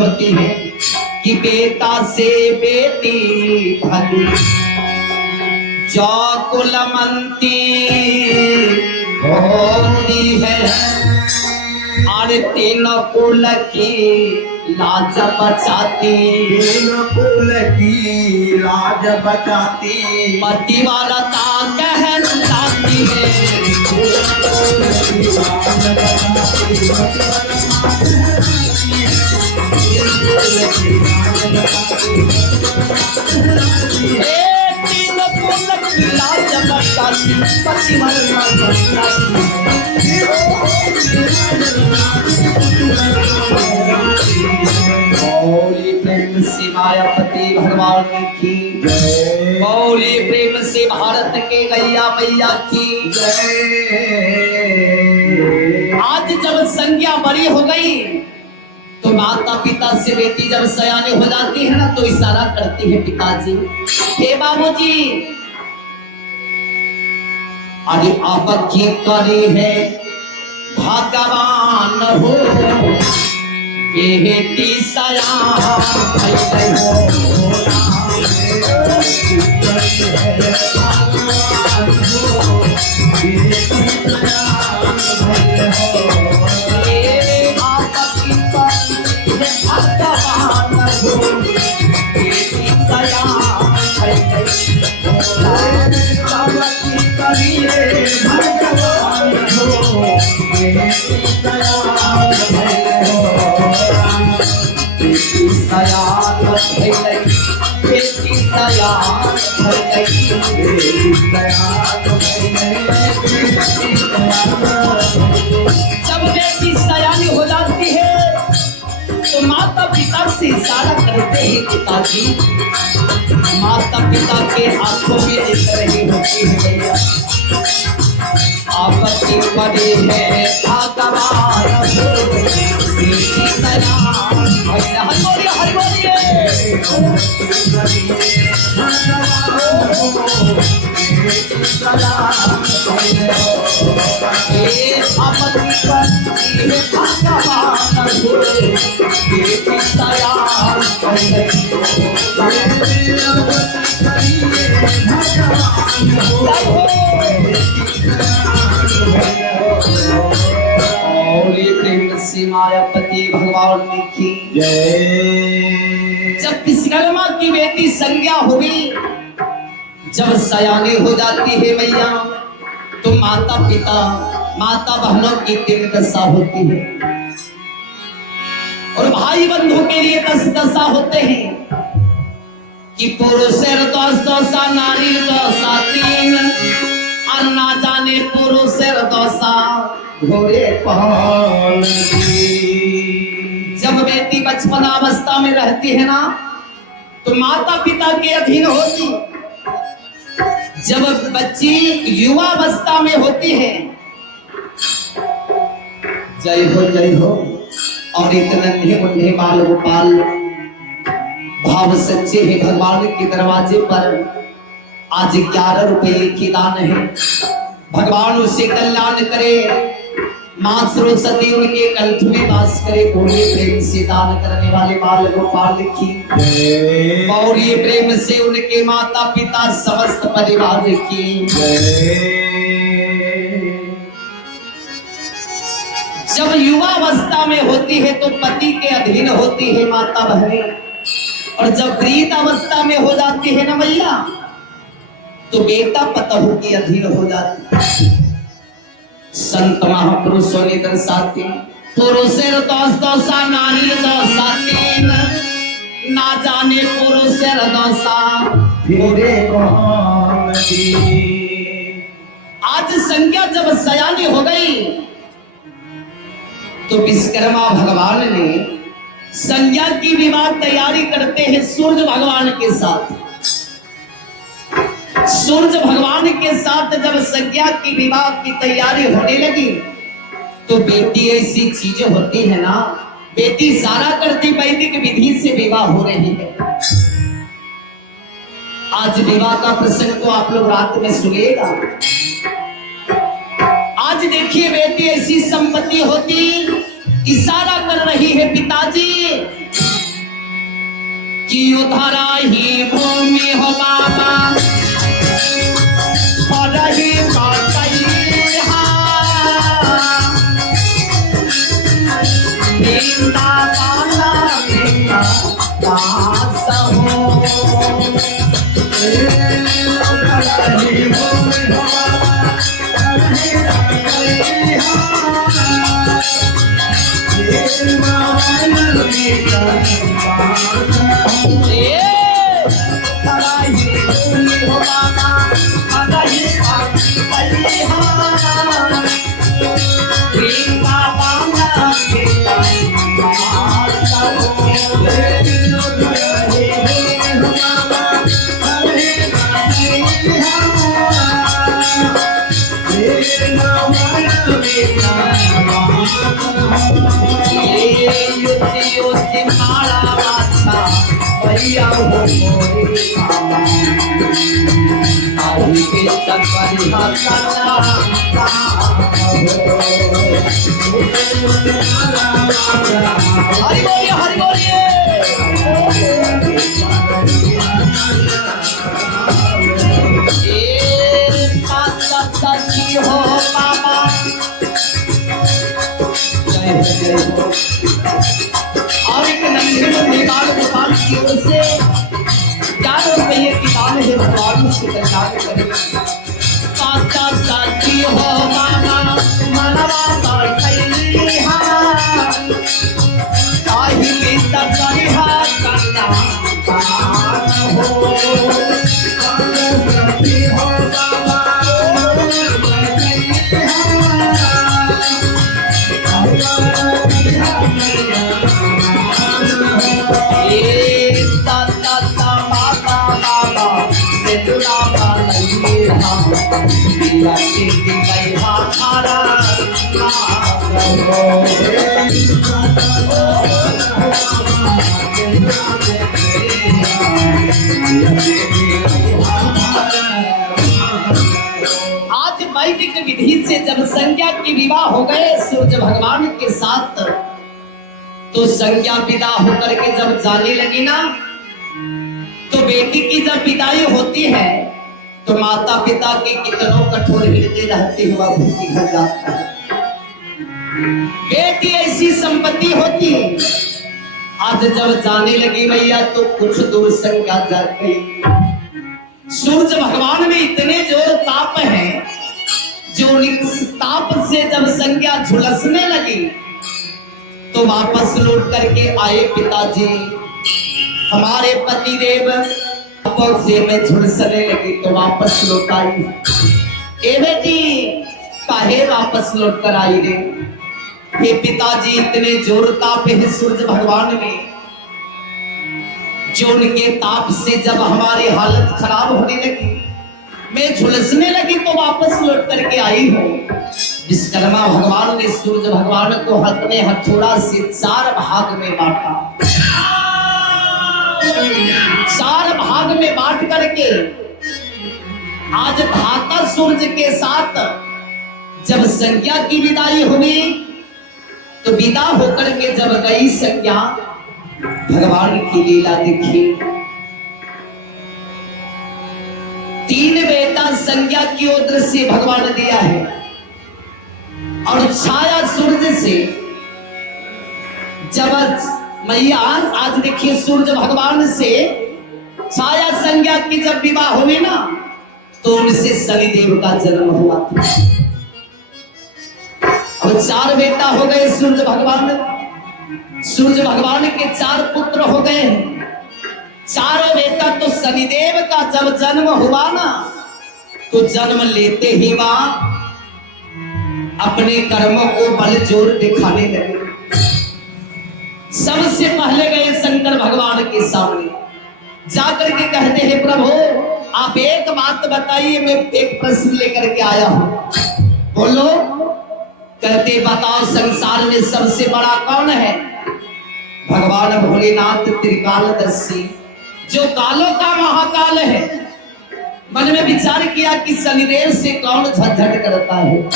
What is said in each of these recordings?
होती है कि बेटा से बेटी भली चौकुलमंती होती है और तीन कुल की लाज बचाती, तीन कुल की लाज बचाती, पतिव्रता कहलाती है। तीन कुल की लाज बचाती, पतिव्रता बोली प्रेम से मायापति भगवान की जय, बोली प्रेम से भारत के गैया मैया की जय। आज जब संज्ञा बड़ी हो गई तो माता पिता से बेटी जब सयानी हो जाती है ना तो इशारा करती है पिताजी, हे बाबूजी अरे आपकी करी है भगवान हो बेटी सयानी हो जब बेटी सयानी हो जाती है तो माता पिता से इशारा करते हैं पिताजी, माता पिता के आंखों में दिख रही होती है भैया आपकी बड़ी है भगवान बेटी सयानी भैया हर बोलिए हर बोलिए मायापति भगवान की जय। जब विश्वकर्मा की बेटी संज्ञा हुई, जब सयानी हो जाती है मैया तो माता पिता माता बहनों की तीन दशा होती है और भाई बंधु के लिए 10 दशा होते हैं कि पुरुषेर 10 दशा नारी दशा 3 और ना जाने पुरुषेर दशा घोड़े पहन। जब बेटी बचपन अवस्था में रहती है ना तो माता पिता के अधीन होती, जब बच्ची युवा अवस्था में होती है जय हो और एक नन्हे मुन्ने बाल गोपाल भाव सच्चे हैं भगवान के दरवाजे पर। आज 11 रुपये की दान है, भगवान उससे कल्याण करे, मां सरस्वती उनके कंठ में वास करे। बोलिए प्रेम से दान करने वाले बाल गोपाल की जय, बोलिए प्रेम से उनके माता पिता समस्त परिवार की जय। जब युवा अवस्था में होती है तो पति के अधीन होती है माता बहनें, और जब वृद्ध अवस्था में हो जाती है ना मैया तो बेटा पतहू के अधीन हो जाती है। संत महापुरुषों ने दर्शाते पुरुषेर 10 दशा नारी दशा 3 ना जाने पुरुषेर दशा फिरे कौन दी। आज संज्ञा जब सयानी हो गई तो विश्वकर्मा भगवान ने संज्ञा की विवाह तैयारी करते हैं सूर्य भगवान के साथ। सूर्य भगवान के साथ जब संज्ञा की विवाह की तैयारी होने लगी तो बेटी ऐसी चीज होती है ना, बेटी सारा करती वैदिक विधि से विवाह हो रही है। आज विवाह का प्रसंग तो आप लोग रात में सुनिएगा। आज देखिए बेटी ऐसी संपत्ति होती, इशारा कर रही है पिताजी कि उधरा ही भूमि हो बाबा और ही कटैहा वृंदावन में दास हो हरि बोलिए हरि बोलिए सच्ची हो बाबा और एक नन्हे मुन्ने बाल गोपाल की ओर से 4 रुपये की दान है भगवान से कल्याण करें साचा साची हो बाबा मनवा बैठई हां काहे के तकरी हा कन्ना हो साची हो बाबा आज वैदिक विधि से जब संज्ञा की विवाह हो गए सूर्य भगवान के साथ तो संज्ञा विदा होकर के जब जाने लगी ना तो बेटी की जब विदाई होती है तो माता पिता के कितनों कठोर हृदय रहते हुआ भूखी घर जाता है। बेटी ऐसी संपत्ति होती है। आज जब जाने लगी मैया तो कुछ दूर संज्ञा जा गई। सूर्य भगवान में इतने जोर ताप है जो इस ताप से जब संज्ञा झुलसने लगी तो वापस लौट करके आए पिताजी हमारे पति देव से मैं झुलसने लगी तो वापस लौट आई। ए बेटी काहे वापस लौट कर आई रे? हे पिताजी इतने जोर ताप है सूर्य भगवान में जो उनके ताप से जब हमारी हालत खराब होने लगी मैं झुलसने लगी तो वापस लौट करके आई हूँ। विश्वकर्मा भगवान ने सूर्य भगवान को हाथ में हथौड़ा से 4 भाग में बांटा। 4 भाग में बांट करके आज धाता सूर्य के साथ जब संज्ञा की विदाई हुई तो विदा होकर के जब गई संज्ञा भगवान की लीला देखी। 3 बेटा संज्ञा की ओर से भगवान ने दिया है और छाया सूर्य से जब मैया आज देखिए सूर्य भगवान से छाया संज्ञा की जब विवाह हुई ना तो उनसे शनिदेव का जन्म हुआ था। और 4 बेटा हो गए सूर्य भगवान के 4 पुत्र हो गए। 4 बेटा तो शनिदेव का जब जन्म हुआ ना तो जन्म लेते ही वहां अपने कर्मों को बल जोर दिखाने लगे। सबसे पहले गए शंकर भगवान के सामने जाकर के कहते हैं प्रभु आप एक बात बताइए मैं एक प्रश्न लेकर के आया हूं बोलो। कहते बताओ संसार में सबसे बड़ा कौन है? भगवान भोलेनाथ त्रिकालदर्शी जो कालों का महाकाल है। मन में विचार किया कि शनिदेव से कौन झंझट करता है,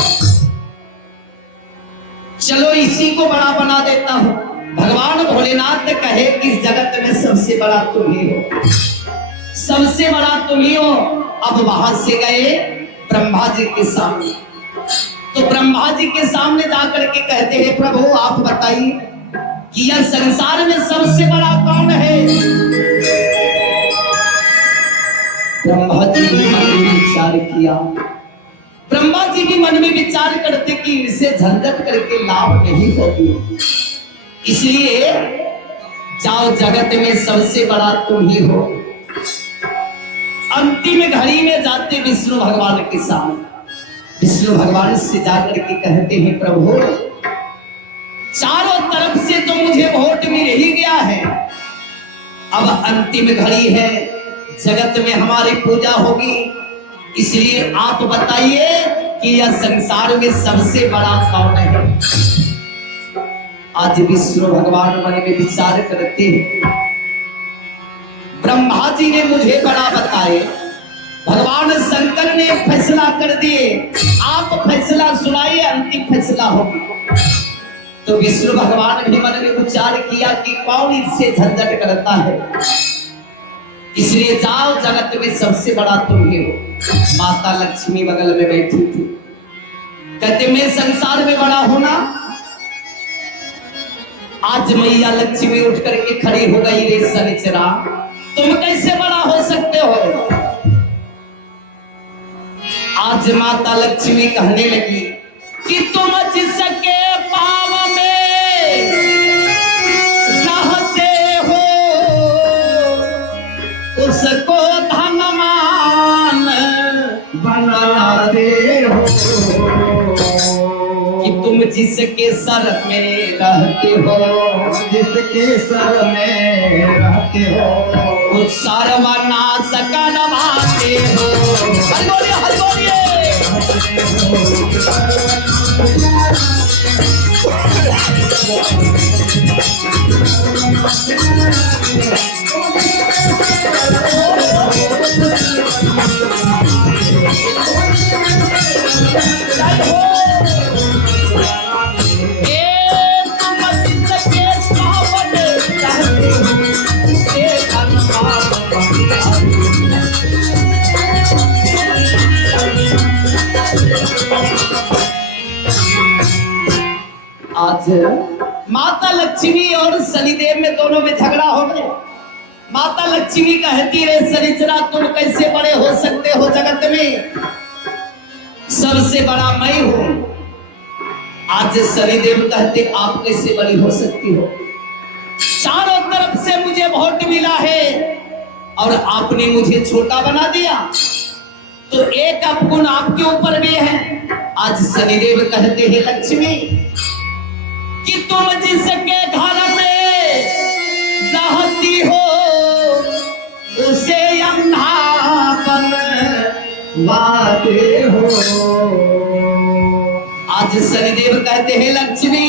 चलो इसी को बड़ा बना देता हूं। भगवान भोलेनाथ कहे कि इस जगत में सबसे बड़ा तुम ही हो, सबसे बड़ा तुम ही हो। अब वहां से गए ब्रह्मा जी के सामने, तो ब्रह्मा जी के सामने जाकर के कहते हैं प्रभु आप बताइए कि यह संसार में सबसे बड़ा कौन है। ब्रह्मा जी ने मन में विचार किया, ब्रह्मा जी भी मन में विचार करते कि इसे झंझट करके लाभ नहीं होगी, इसलिए जाओ जगत में सबसे बड़ा तुम ही हो। अंतिम घड़ी में जाते विष्णु भगवान के सामने, विष्णु भगवान से जाकर के कहते हैं प्रभु चारों तरफ से तो मुझे वोट मिल ही गया है, अब अंतिम घड़ी है, जगत में हमारी पूजा होगी, इसलिए आप बताइए कि यह संसार में सबसे बड़ा कौन है। आज विष्णु भगवान मन में विचार करते हैं, ब्रह्मा जी ने मुझे बड़ा बताए, भगवान शंकर ने फैसला कर दिए, आप फैसला सुनाइए, अंतिम फैसला होगी। तो विष्णु भगवान भी मन में विचार किया कि कौन इससे झंझट करता है, इसलिए जाओ जगत में सबसे बड़ा तुम ही हो। माता लक्ष्मी बगल में बैठी थी, कहते मैं संसार में बड़ा होना। आज मैया लक्ष्मी उठ करके खड़ी हो गई, रे शनिचरा तुम कैसे बड़ा हो सकते हो। आज माता लक्ष्मी कहने लगी कि तुम जिसके पाव में रहते हो उसको धनवान बनाते हो, कि तुम जिसके सर में रहते हो, जिसके सर में रहते हो उस सर्वनाश करवाते हो। हरि बोलिए, हरि बोलिए। आज माता लक्ष्मी और शनिदेव में दोनों में झगड़ा हो गया। माता लक्ष्मी कहती रे शनिचरा तुम कैसे बड़े हो सकते हो, जगत में सबसे बड़ा मैं हूं। आज शनिदेव कहते आप कैसे बड़ी हो सकती हो, चारों तरफ से मुझे वोट मिला है और आपने मुझे छोटा बना दिया, तो एक अपगुण आपके ऊपर भी है। आज शनिदेव कहते हैं लक्ष्मी कि तुम जिसके घर में रहती हो उसे अंधापन वादे हो। आज शनिदेव कहते हैं लक्ष्मी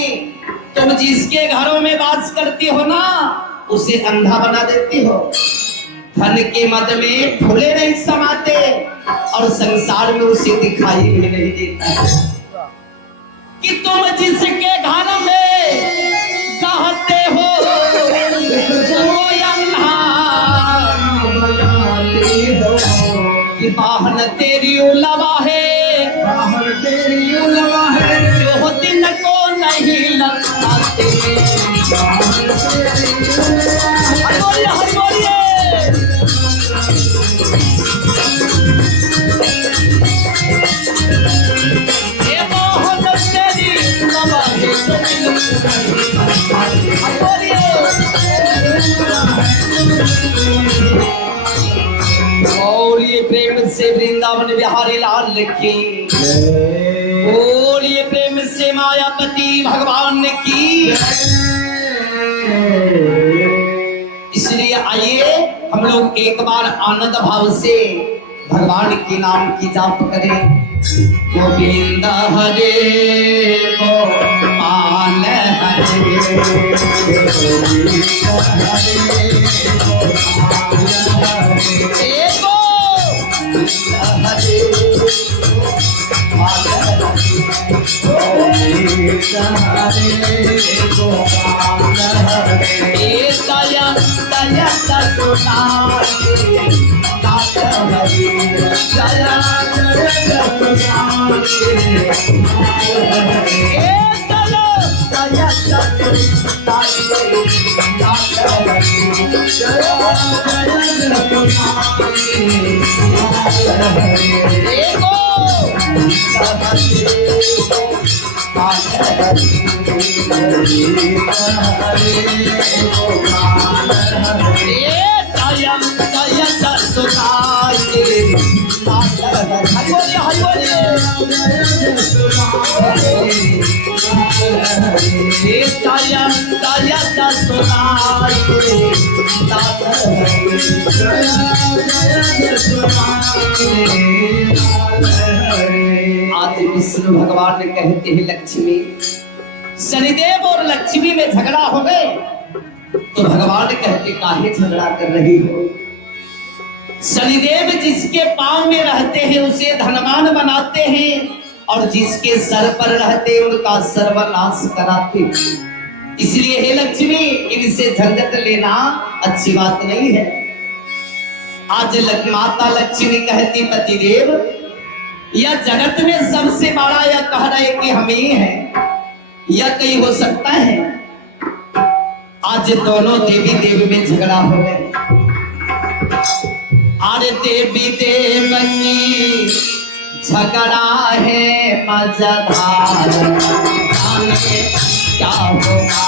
तुम जिसके घरों में वास करती हो ना उसे अंधा बना देती हो। धन के मद में फूले नहीं समाते और संसार में उसे दिखाई भी नहीं देता है। कि तुम जिसके घर में कहते हो वो अंधा बनाते हो, कि बाहन तेरी उलवा है, बाहर तेरी उलवा है, जो दिन को नहीं लगाते। बाहर तेरी उलवा है। हरि बोलिए, हरि बोलिए। ये बाहन तेरी उलवा है, जो दिन को नहीं लगाते। हरि बोलिए। और ये प्रेम से वृंदावन बिहारी लाल की, और ये प्रेम से मायापति भगवान की। इसलिए आइए हम लोग एक बार आनंद भाव से भगवान के नाम की जाप करें। गोविंद हरे गोपाल हरे, जसुदाई नाथ हरि जय आज विष्णु भगवान ने कहते हैं लक्ष्मी, शनिदेव और लक्ष्मी में झगड़ा हो गए तो भगवान कहते काहे झगड़ा कर रही हो। शनिदेव जिसके पांव में रहते हैं उसे धनवान बनाते हैं और जिसके सर पर रहते हैं उनका सर्वनाश कराते हैं। इसलिए हे लक्ष्मी इनसे झंझट लेना अच्छी बात नहीं है। आज माता लक्ष्मी कहती पतिदेव यह जगत में सबसे बड़ा यह कह रहे कि हम ही हैं, यह कहीं हो सकता है। आज दोनों देवी देव में झगड़ा हो गए। अरे देवी देव की झगड़ा है मजेदार, जाने क्या होगा।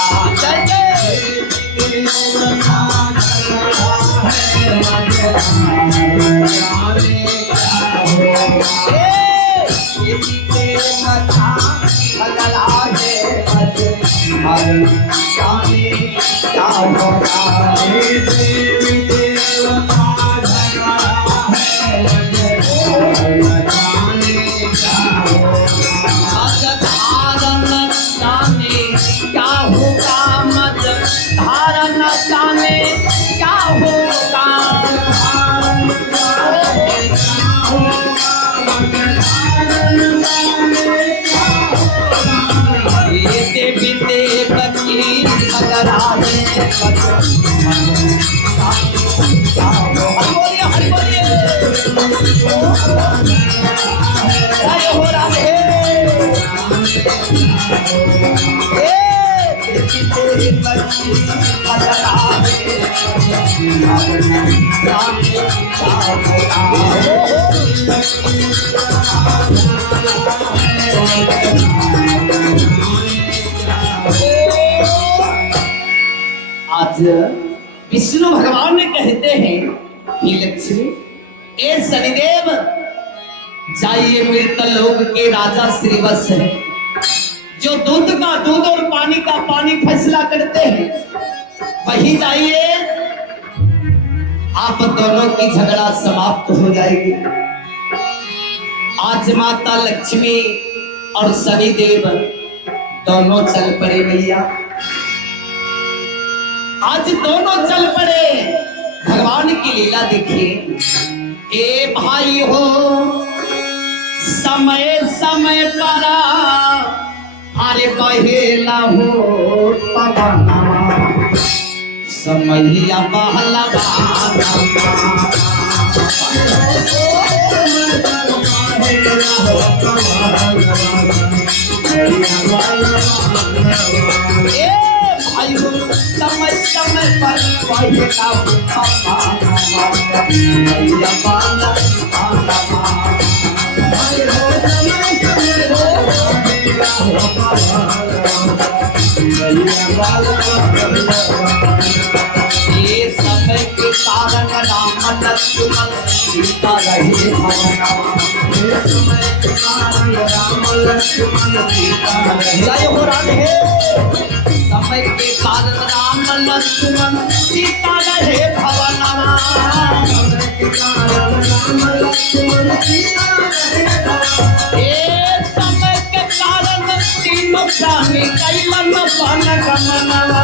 आज विष्णु भगवान ने कहते हैं कि लक्ष्मी ए शनिदेव जाइए मृत लोक के राजा श्रीवत्स हैं जो दूध का दूध और पानी का पानी फैसला करते हैं, वही जाइए आप दोनों की झगड़ा समाप्त हो जाएगी। आज माता लक्ष्मी और शनिदेव दोनों चल पड़े भैया, आज दोनों चल पड़े। भगवान की लीला देखिए। ए भाई हो समय समय पर अरे बहेला हो पवना समैया बहला समय समय पर बहेला हो ये समय के कारण राम लक्ष्मण सीता रहे भवना, जय हो राधे। समय के कारण राम लक्ष्मण सीता रहे भवना, समय के कारण तीनों प्राणी कैलन वन गमनवा।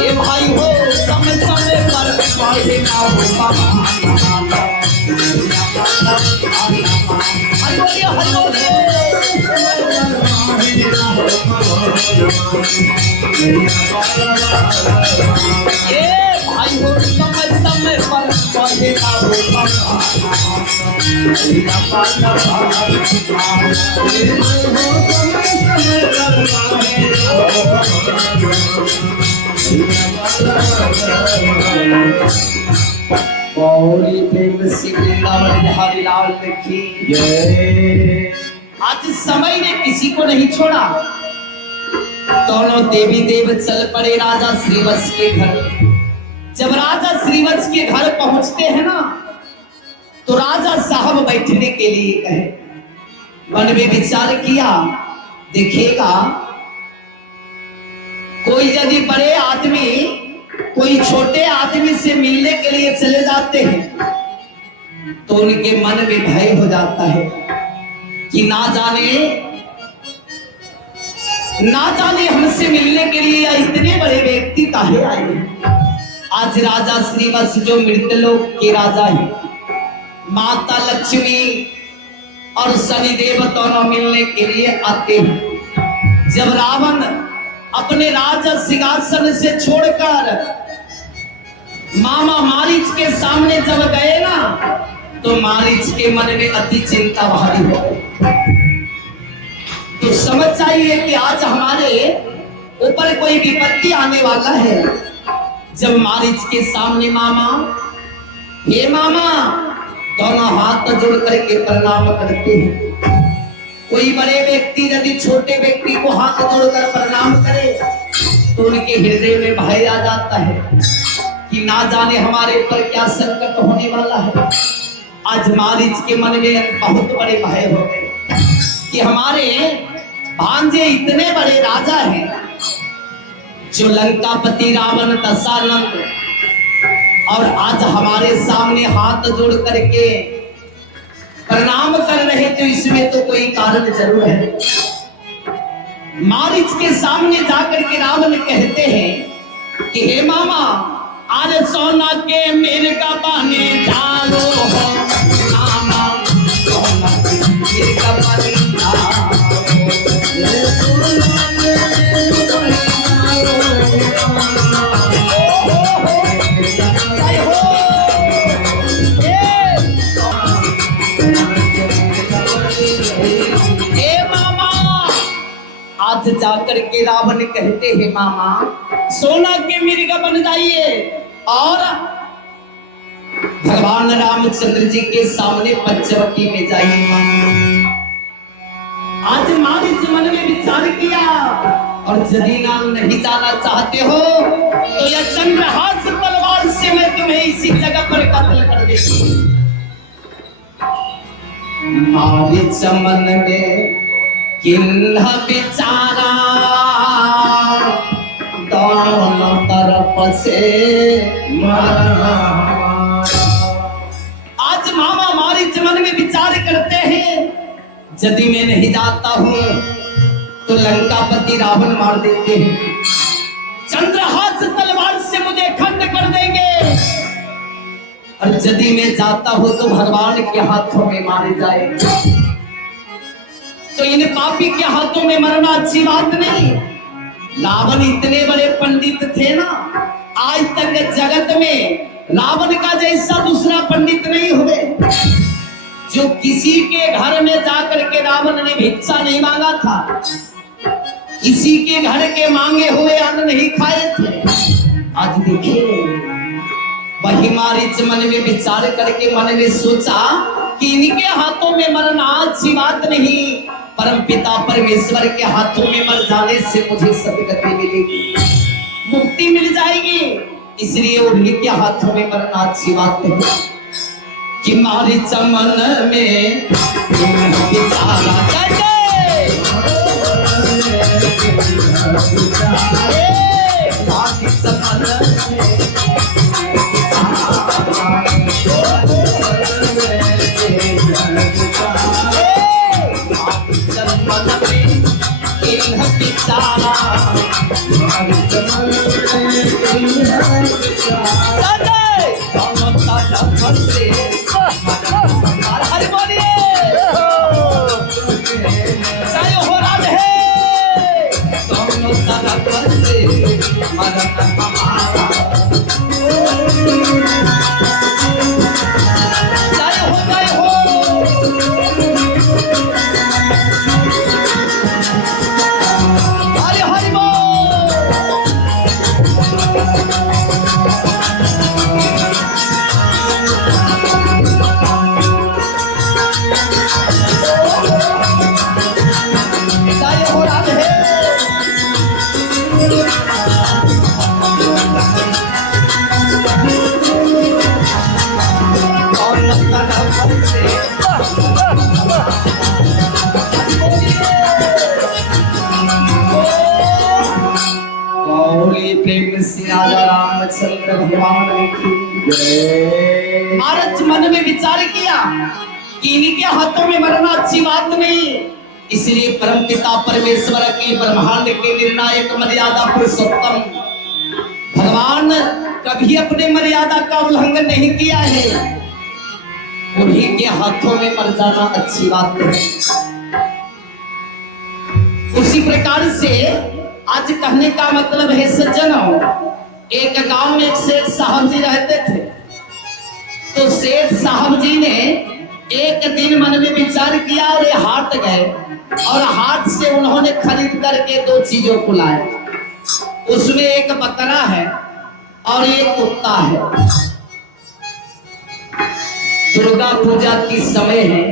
ये भाई हो समय समय पर बहेला हो पवना। ए भाई हो समय समय पर पौधे का हो गौरी प्रेम से वृंदावन बिहारी लाल की जय। आज समय ने किसी को नहीं छोड़ा। दोनों देवी देव चल पड़े राजा श्रीवत्स के घर। जब राजा श्रीवत्स के घर पहुंचते हैं ना, तो राजा साहब बैठने के लिए कहे। मन में विचार किया, देखिएगा कोई यदि बड़े आदमी कोई छोटे आदमी से मिलने के लिए चले जाते हैं, तो उनके मन में भय हो जाता है कि ना जाने हमसे मिलने के लिए इतने बड़े व्यक्ति काहे आए हैं। आज राजा श्रीवत्स जो मृतलोक के राजा हैं, माता लक्ष्मी और शनिदेव दोनों मिलने के लिए आते हैं। जब रावण अपने राजा सिंहासन से छोड़कर मामा मारीच के सामने जब गए ना, तो मारीच के मन में अति चिंता भारी हो गई। तो समझ जाइए कि आज हमारे ऊपर कोई विपत्ति आने वाला है। जब मारीच के सामने मामा, हे मामा, दोनों हाथ जोड़ करके प्रणाम करते हैं। कोई बड़े व्यक्ति यदि छोटे व्यक्ति को हाथ जोड़कर प्रणाम करे, तो उनके हृदय में भय आ जाता है कि ना जाने हमारे ऊपर क्या संकट होने वाला है। आज मारीच के मन में बहुत बड़े भय हो गए कि हमारे भांजे इतने बड़े राजा हैं, जो लंकापति रावण दशानंद, और आज हमारे सामने हाथ जोड़ करके प्रणाम कर रहे, तो इसमें तो कोई कारण जरूर है। मारीच के सामने जाकर के रावण कहते हैं कि हे मामा, आज सोना के मिर्गा बने डालो हो, मामा सोना के मिर्गा बने आज जाकर के रावण कहते हैं मामा, सोना के मिर्गा बन जाइए और भगवान रामचंद्र जी के सामने पंचवटी में जाइए। आज मारीच मन में विचार किया, और यदि नाम नहीं जाना चाहते हो तो यह चंद्रहास तलवार से मैं तुम्हें इसी जगह पर कत्ल कर देती। मारीच मन में किन्ह बिचारा, दोनों तरफ से मारा। आज मामा मारीच मन में विचार करते हैं, यदि मैं नहीं जाता हूं तो लंकापति रावण मार देते हैं, चंद्रहास तलवार से मुझे खंड कर देंगे, और यदि मैं जाता हूं तो भगवान के हाथों में मारे जाएंगे। तो इन पापी के हाथों में मरना अच्छी बात नहीं। रावण इतने बड़े पंडित थे ना, आज तक जगत में रावण का जैसा दूसरा पंडित नहीं हुए, जो किसी के घर में जाकर के रावण ने भिक्षा नहीं मांगा था, किसी के घर के मांगे हुए अन्न नहीं खाए थे। आज देखिए, वही मारीच मन में विचार करके मन में सोचा कि इनके हाथों में मरना अच्छी बात नहीं, परम पिता परमेश्वर के हाथों में मर जाने से मुझे सदगति मिलेगी, मुक्ति मिल जाएगी, इसलिए उन्हीं के हाथों में मरना अच्छी बात है। कि मारीच मन में विचारा अरे बोलिए जय हो राधे। राजा रामचंद्र भगवान की जय। महाराज मन में विचार किया कि इनके हाथों में मरना अच्छी बात नहीं, इसलिए परमपिता परमेश्वर के ब्रह्मांड के निर्णायक मर्यादा पुरुषोत्तम भगवान कभी अपने मर्यादा का उल्लंघन नहीं किया है, उन्हीं के हाथों में मर जाना अच्छी बात है। उसी प्रकार से आज कहने का मतलब है सज्जनों, एक गांव में एक सेठ साहब जी रहते थे। तो सेठ साहब जी ने एक दिन मन में विचार किया और ये हाट गए और हाट से उन्होंने खरीद करके दो चीजों को लाए। उसमें एक बकरा है और एक कुत्ता है। दुर्गा पूजा की समय है,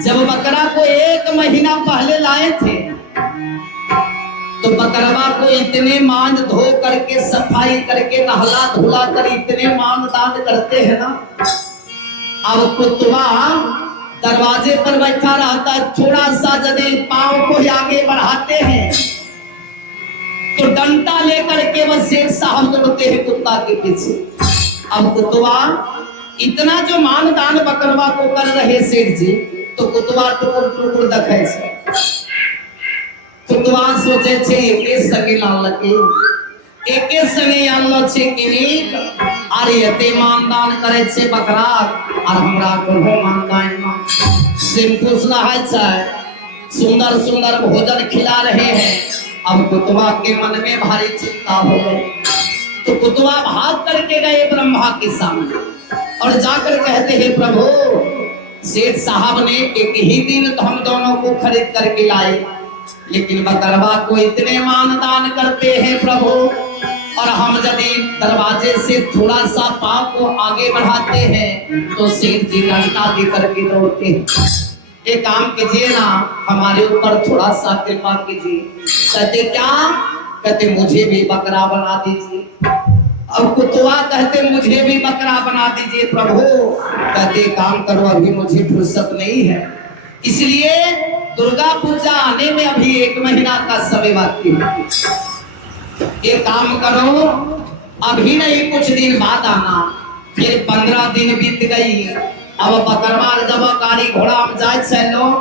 जब बकरा को 1 महीना पहले लाए थे तो बकरवा को इतने मान धो करके सफाई करके नहला धुला कर इतने मान दान करते हैं ना। अब कुत्ता दरवाजे पर बैठा रहता है, थोड़ा सा यदि पांव को आगे बढ़ाते हैं तो डंडा लेकर के वह शेर साहब दौड़ते हैं कुत्ता के पीछे। अब कुत्ता इतना जो मान दान बकरवा को कर रहे सेठ जी, तो कुत्ता टुकुर टुकुर देखे छे। कुत्ता सोचे छे एके संगे लाल के एके संगे आनलो छे किनीक आर एते मान दान करे छे बकरा और हमरा कोनो मान दान ना सिंपल सुनाय छे, सुंदर सुंदर भोजन खिला रहे हैं। अब कुत्ता के मन में भारी चिंता हो गई, तो कुत्ता भाग करके गए ब्रह्मा के सामने और जाकर कहते हैं प्रभु, सेठ साहब ने एक ही दिन तो हम दोनों को खरीद करके लाए, लेकिन बकरवा को इतने मान दान करते हैं प्रभु, और हम यदि दरवाजे से थोड़ा सा पांव को आगे बढ़ाते हैं तो सेठ जी डंडा दे करके दौड़ते हैं। एक काम कीजिए ना, हमारे ऊपर थोड़ा सा कृपा कीजिए। कहते क्या? कहते मुझे भी बकरा बना दीजिए। अब कुत्ता कहते मुझे भी बकरा बना दीजिए प्रभु। कहते काम करो, अभी मुझे फुर्सत नहीं है, इसलिए दुर्गा पूजा आने में अभी 1 महीना का समय बाकी है। एक काम करो, अभी नहीं कुछ दिन बाद आना। फिर 15 दिन बीत गई। अब बकरवा जब गाड़ी घोड़ा में जाए छे लोग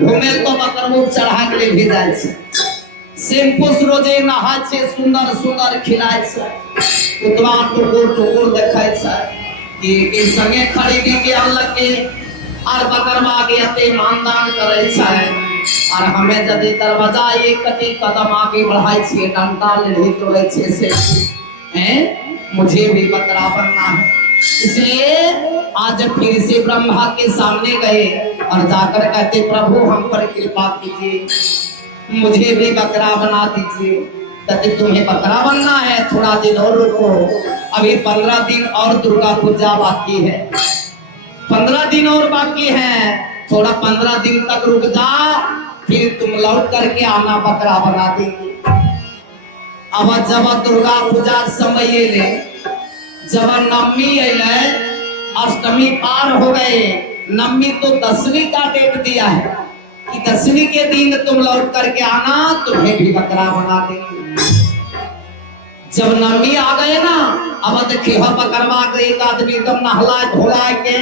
घूमे तो बकरवा चढ़ा के ले भी जाए छे। सिंपुस रोजे नहाय छे, सुंदर सुंदर खिलाय छे, कुतवा टुकुर टुकुर देखाय छे कि संगे खरीदी के अनलक के और बकरवा के अते मानदान करे छे। और हमें यदि दरवाजा एक कति कदम आगे बढ़ाई छे डंडा ले तोड़े छे से हैं, मुझे भी बकरा बनना है। इसलिए आज फिर से ब्रह्मा के सामने गए और जाकर कहते प्रभु हम पर कृपा कीजिए, मुझे भी बकरा बना दीजिए। कहते तुम्हें बकरा बनना है, थोड़ा दिन और रुको, अभी 15 दिन और दुर्गा पूजा बाकी है, 15 दिन और बाकी है, थोड़ा 15 दिन तक रुक जा, फिर तुम लौट करके आना, बकरा बना देंगे। अब जब दुर्गा पूजा समय ले, जब नवमी अले, अष्टमी पार हो गए, नवमी तो 10वीं का डेट दिया है कि 10वीं के दिन तुम लौट करके आना, तुम्हें भी बकरा बना देंगे। जब नवमी आ गए ना, अब देखिए बकरवा के एक आदमी एकदम नहला धोला के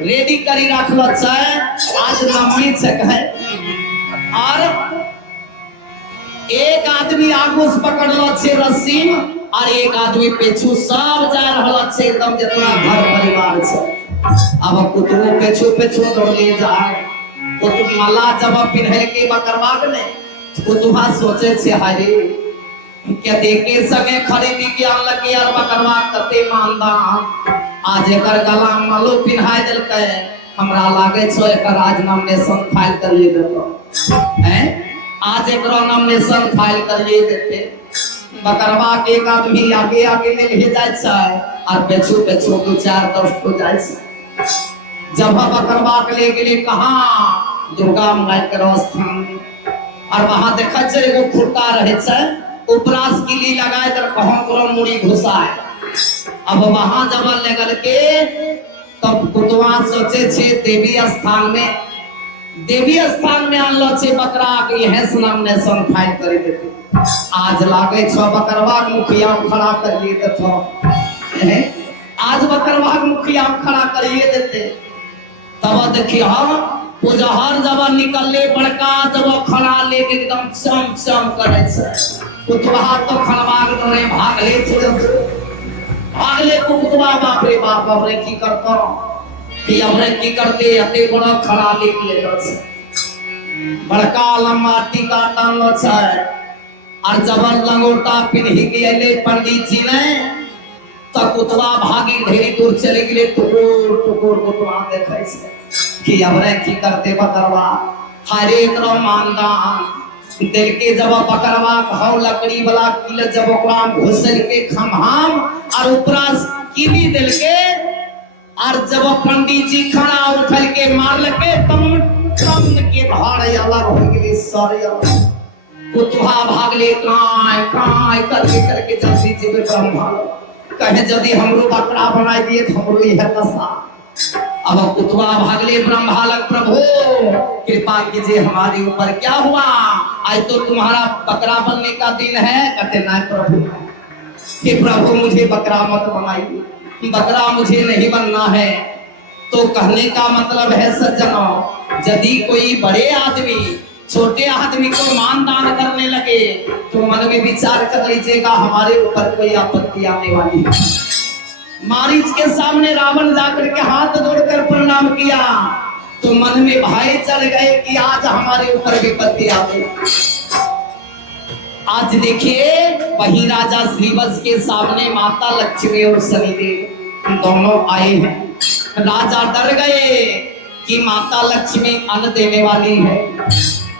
रेडी करी रखलो छे, आज नवमी छे है। और एक आदमी आगूस पकड़लो छे रस्सी और एक आदमी पेछू, सब जा रहलो छे एकदम जितना घर परिवार छे। अब कुतुब पेछू पेछू दौड़ले जाए, कुतुब माला जब पिन्हल के बकरवा ने कुतुबा सोचे छे हाय क्या देखे संगे खरीदी के अनलक यार बकरवा कते मानदान, आज एकर गला में मालो पिन्हाय देलकै, हमरा लागे छो एकर आज नॉमिनेशन फाइल कर ले देतो हैं, आज एकरो नॉमिनेशन फाइल कर ले देते। बकरवा के एक आदमी आगे आगे ले जाय छै और पेछू पेछू 2-4 को जाय छै। जब बकरवा के ले गेले कहां? दुर्गा माई के स्थान में, और वहां देखा छै एगो खुट्टा रहे छै, उपरास किली लगाए तर कहूं करो मुड़ी घुसाए। अब वहां जब लगल के तब कुतवा सोचे छे देवी स्थान में देवी स्थान में आनलो छे बकरा के यह सुनाम ने सन फाइट करे देते आज लागे छ बकरवा मुखिया खड़ा कर लिए देखो आज बकरवा मुखिया खड़ा करिए देते तब देखिए हम पुजहर जब निकलले बड़का जब खड़ा लेके एकदम चम चम करे छे कुतवा तो खड़वाग डरे भागले छे भागले कुतवा बाप रे की करतो कि हमने की करते अते बड़ा खड़ा लेके ले छे बड़का लम्बा टीका टांगलो छे और जब लंगोटा पिन्ही के अले पंडित जी ने तो कुतवा भागी ढेरी दूर चले गेले टुकुर टुकुर कुतवा देखे छे कि हमरे की करते बकरवा हरे तरह मानदान दिल के जब बकरवा खाओ लकड़ी वाला किल जब ओकरा घुसल के खमहाम और ऊपरा कीली दिल के और जब पंडित जी खड़ा उठल के मार के तम तम के धाड़ अलग हो गेली सारे कुतवा भागले काय काय करके जल्दी जी ब्रह्मा कहे यदि हमरो बकरा बनाई दिए तो हमरो यह दशा अब कुतवा भागले ब्रह्मालक प्रभु कृपा कीजिए हमारे ऊपर क्या हुआ आज तो तुम्हारा बकरा बनने का दिन है कहते ना प्रभु कि प्रभु मुझे बकरा मत बनाइए बकरा मुझे नहीं बनना है तो कहने का मतलब है सज्जनों यदि कोई बड़े आदमी छोटे आदमी को मान दान करने लगे तो मन में विचार कर लीजिएगा हमारे ऊपर कोई आपत्ति आने वाली है मारीच के सामने रावण जाकर के हाथ जोड़कर प्रणाम किया तो मन में भय चढ़ गए कि आज हमारे ऊपर विपत्ति आ गई आज देखिए वही राजा श्रीवत्स के सामने माता लक्ष्मी और शनिदेव दोनों आए हैं राजा डर गए कि माता लक्ष्मी अन्न देने वाली है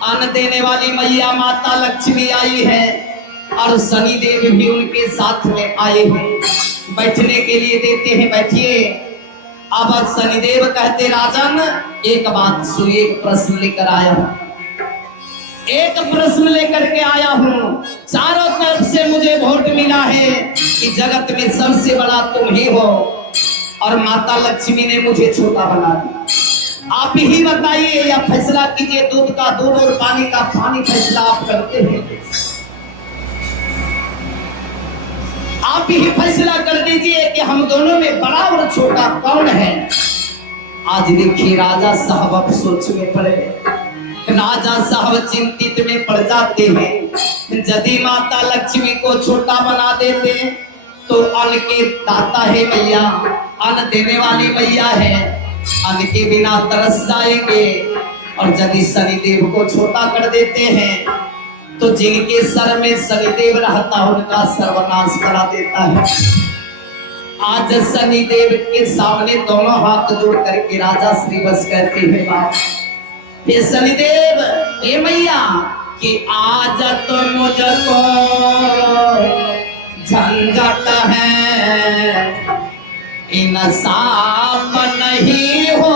अन्न देने वाली मैया माता लक्ष्मी आई है और शनिदेव भी उनके साथ में आए हैं बैठने के लिए देते हैं बैठिए अब शनिदेव कहते राजन एक बात सुनिए एक प्रश्न लेकर आया हूं एक प्रश्न लेकर के आया हूं चारों तरफ से मुझे वोट मिला है कि जगत में सबसे बड़ा तुम ही हो और माता लक्ष्मी ने मुझे छोटा बना दिया आप ही बताइए या फैसला कीजिए दूध का दूध और पानी का पानी फैसला आप करते हैं आप ही फैसला कर दीजिए कि हम दोनों में बड़ा और छोटा कौन है आज देखिए राजा साहब अब सोच में पड़े राजा साहब चिंतित में पड़ जाते हैं यदि माता लक्ष्मी को छोटा बना देते तो अन्न के दाता है मैया अन्न देने वाली मैया है अन्न के बिना तरस जाएंगे और यदि शनिदेव को छोटा कर देते हैं तो जिनके सर में शनिदेव रहता उनका सर्वनाश करा देता है आज शनिदेव के सामने दोनों हाथ जोड़ करके राजा श्रीवत्स कहते हैं बाप हे शनिदेव हे मैया कि आज तो मुझको झंझट है इन साप नहीं हो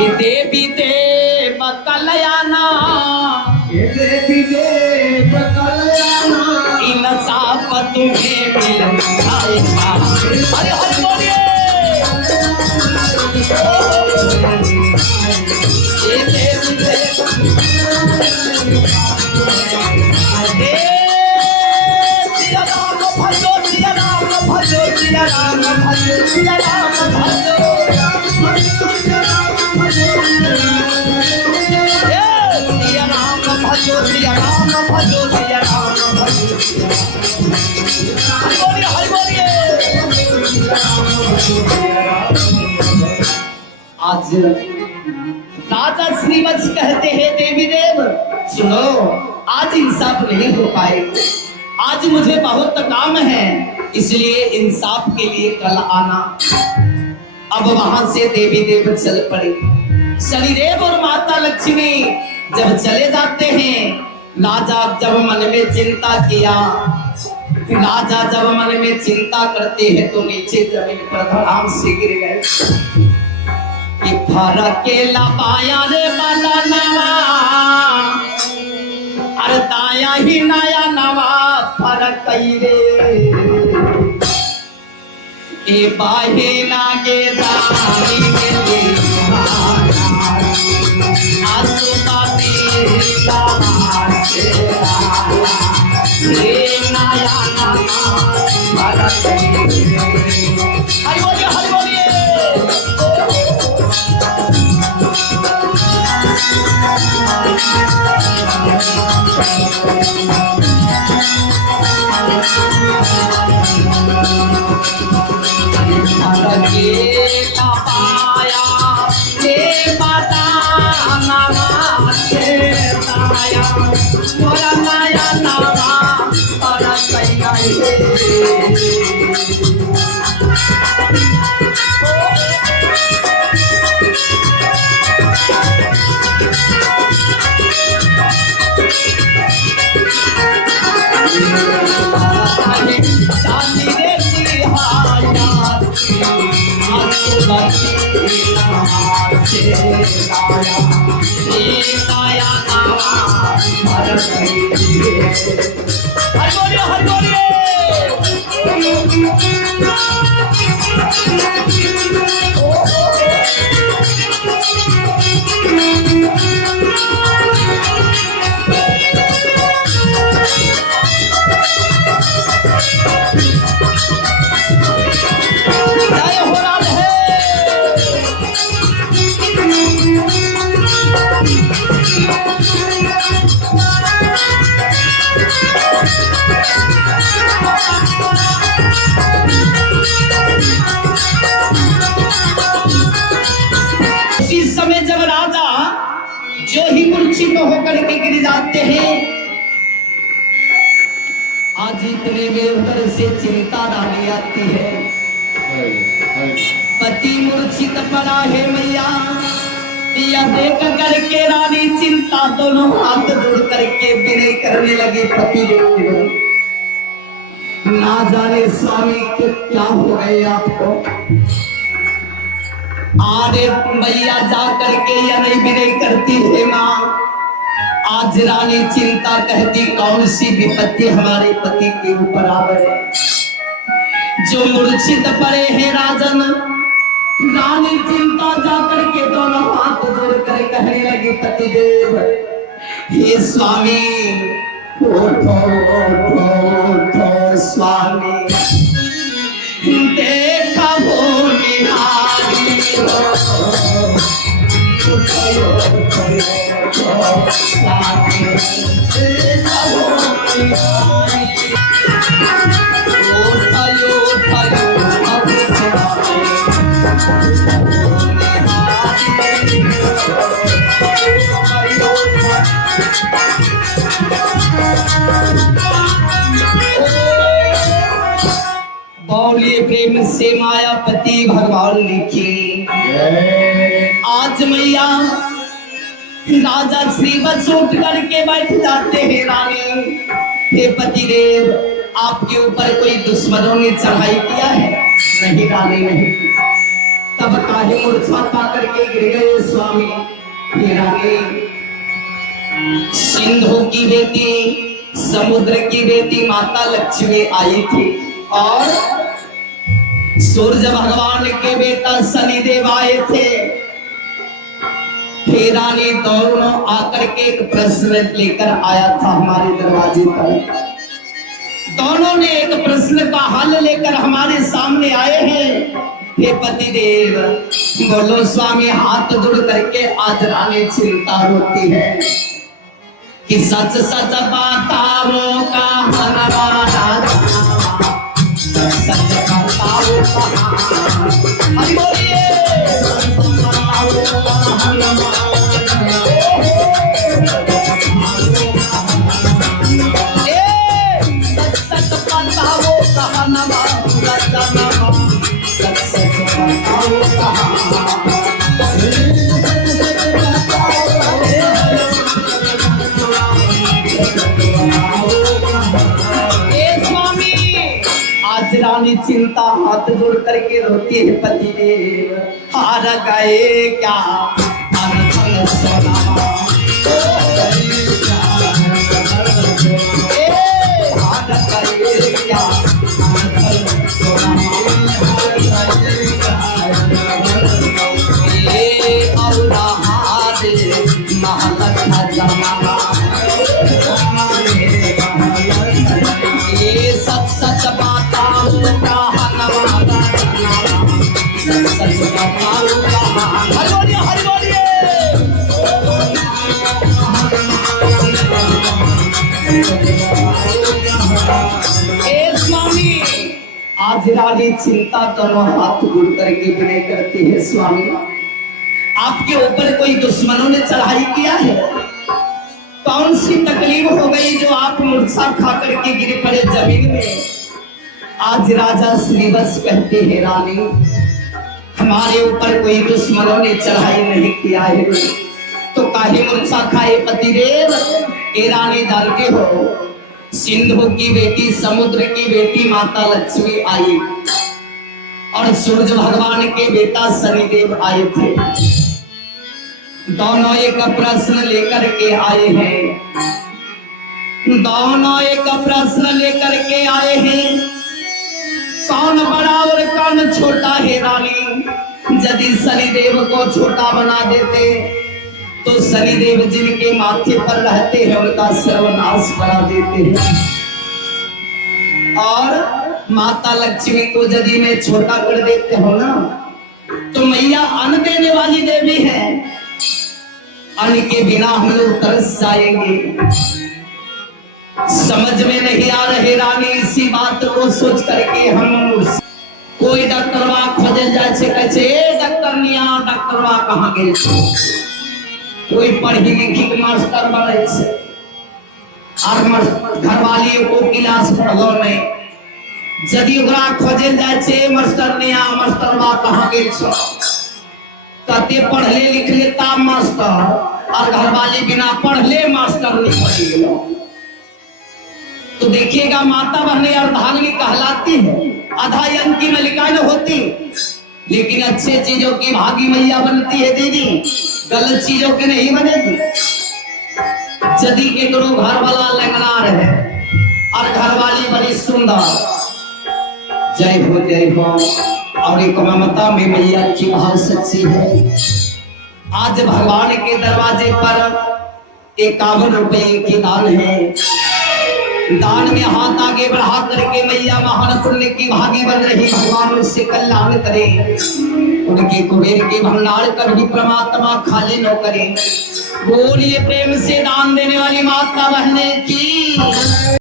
ये देवी देव कल्याणा ये देवी देव कल्याणा इन साप तुम्हें मिल जाएगा अरे हरि बोलिए ये देवी देव सिया राम भजो सिया राम भजो सिया राम भजो सिया राम भजो सिया राम भजो सिया राम भजो हरि बोलिए आज राजा श्रीवत्स कहते हैं देवी देव सुनो आज इंसाफ नहीं हो पाएगा आज मुझे बहुत काम है इसलिए इंसाफ के लिए कल आना अब वहां से देवी देव चल पड़े शनिदेव और माता लक्ष्मी जब चले जाते हैं राजा जब मन में चिंता किया राजा जब मन में चिंता करते हैं तो नीचे जमीन पर धड़ाम से गिर गए कि फरक के लाया रे बाला नवा अरे दाया ही नया नवा फरक रे ए बाहे लागे रानी मेरे आसू बाती लागे ये नया नामा भारत हरि बोलिए हरि बोलिए। ये पाया ये माता नमाते ताया मोरा नया नामा और इस समय जब राजा जो ही मूर्छित होकर के गिर जाते हैं, आज इतने में उधर से चिंता डाली आती है। पति मूर्छित पड़ा है मैया, यह देख करके रानी चिंता दोनों हाथ जोड़ करके विनय करने लगी पति देव, ना जाने स्वामी के क्या हो गए आपको। अरे मैया जा करके या नहीं विनय करती है माँ। आज रानी चिंता कहती कौन सी विपत्ति हमारे पति के ऊपर आ गए जो मूर्छित पड़े हैं राजन। रानी चिंता जा करके दोनों हाथ जोड़ कर कहने लगी पति देव, हे स्वामी उठो उठो उठो स्वामी, देखा वो निहारी बोलिए प्रेम से मायापति भगवान लिखी। आज मैया राजा श्रीवत्स उठ करके बैठ जाते हैं रानी, हे पति देव आपके ऊपर कोई दुश्मनों ने चढ़ाई किया है? नहीं रानी नहीं। तब काहे मूर्छा पा करके गिर गए स्वामी? हे रानी सिंधु की बेटी समुद्र की बेटी माता लक्ष्मी आई थी और सूरज भगवान के बेटा शनिदेव आए थे। हे रानी दोनों आकर के एक प्रश्न लेकर आया था हमारे दरवाजे पर। दोनों ने एक प्रश्न का हल लेकर हमारे सामने आए हैं। हे पति देव बोलो स्वामी, हाथ जोड़ करके आज रानी चिंता होती है कि सच सच बताओ का हनवाना, सच सच बताओ कहां। हरि बोलिए रानी चिंता हाथ जोड़ करके रोती है पति देव, हार गए क्या अनथन सोना, हार गए क्या अनथन सोना। ये सच सच बाता सच सच बाता हरि बोलिए हरि बोलिए। ए स्वामी आज रानी चिंता करो हाथ जोड़ करके विनय करते हैं स्वामी आपके ऊपर कोई दुश्मनों ने चढ़ाई किया है कौन सी तकलीफ हो गई जो आप मूर्छा खा करके गिर पड़े जमीन में। आज राजा श्रीवत्स कहते हैं रानी हमारे ऊपर कोई दुश्मनों ने चढ़ाई नहीं किया है तो काहे मूर्छा खाए पतिदेव। ए रानी जानते हो सिंधु की बेटी समुद्र की बेटी माता लक्ष्मी आई और सूरज भगवान के बेटा शनिदेव आए थे। दोनों एक प्रश्न लेकर के आए हैं दोनों एक प्रश्न लेकर के आए हैं कौन बड़ा और कौन छोटा है रानी। यदि शनिदेव को छोटा बना देते तो शनिदेव जिनके माथे पर रहते हैं उनका सर्वनाश करा देते हैं और माता लक्ष्मी को यदि मैं छोटा कर देते हो ना तो मैया अन्न देने वाली देवी है अन्न के बिना हम लोग तरस जाएंगे। समझ में नहीं आ रहे रानी इसी बात को सोच करके हम कोई डॉक्टरवा खोजल जाए छे कहे डॉक्टर निया डॉक्टरवा कहाँ गेल कोई पढ़ी लिखी के मास्टर बने छे और घरवाली को क्लास पढ़ो नहीं यदि ओकरा खोजल जाए छे मास्टर निया मास्टरवा कहाँ गेल छो कहते पढ़ले लिखले ता मास्टर और घरवाली बिना पढ़ले मास्टर नहीं पढ़ी गेलो। तो देखिएगा माता बहने अर्धांगिनी कहलाती है आधा अंक की मलिकाएं होती लेकिन अच्छे चीजों की भागी मैया बनती है दीदी गलत चीजों के नहीं बनेगी। यदि के करो घर वाला लंगड़ा रहे और घरवाली बड़ी सुंदर जय हो और एक ममता में मैया की भाव सच्ची है। आज भगवान के दरवाजे पर 51 रुपए की दान है दान में हाथ आगे बढ़ा करके मैया महान पुण्य की भागी बन रही भगवान उससे कल्याण करे उनके कुबेर के भंडार कभी परमात्मा खाली न करे। बोलिए प्रेम से दान देने वाली माता बहने की।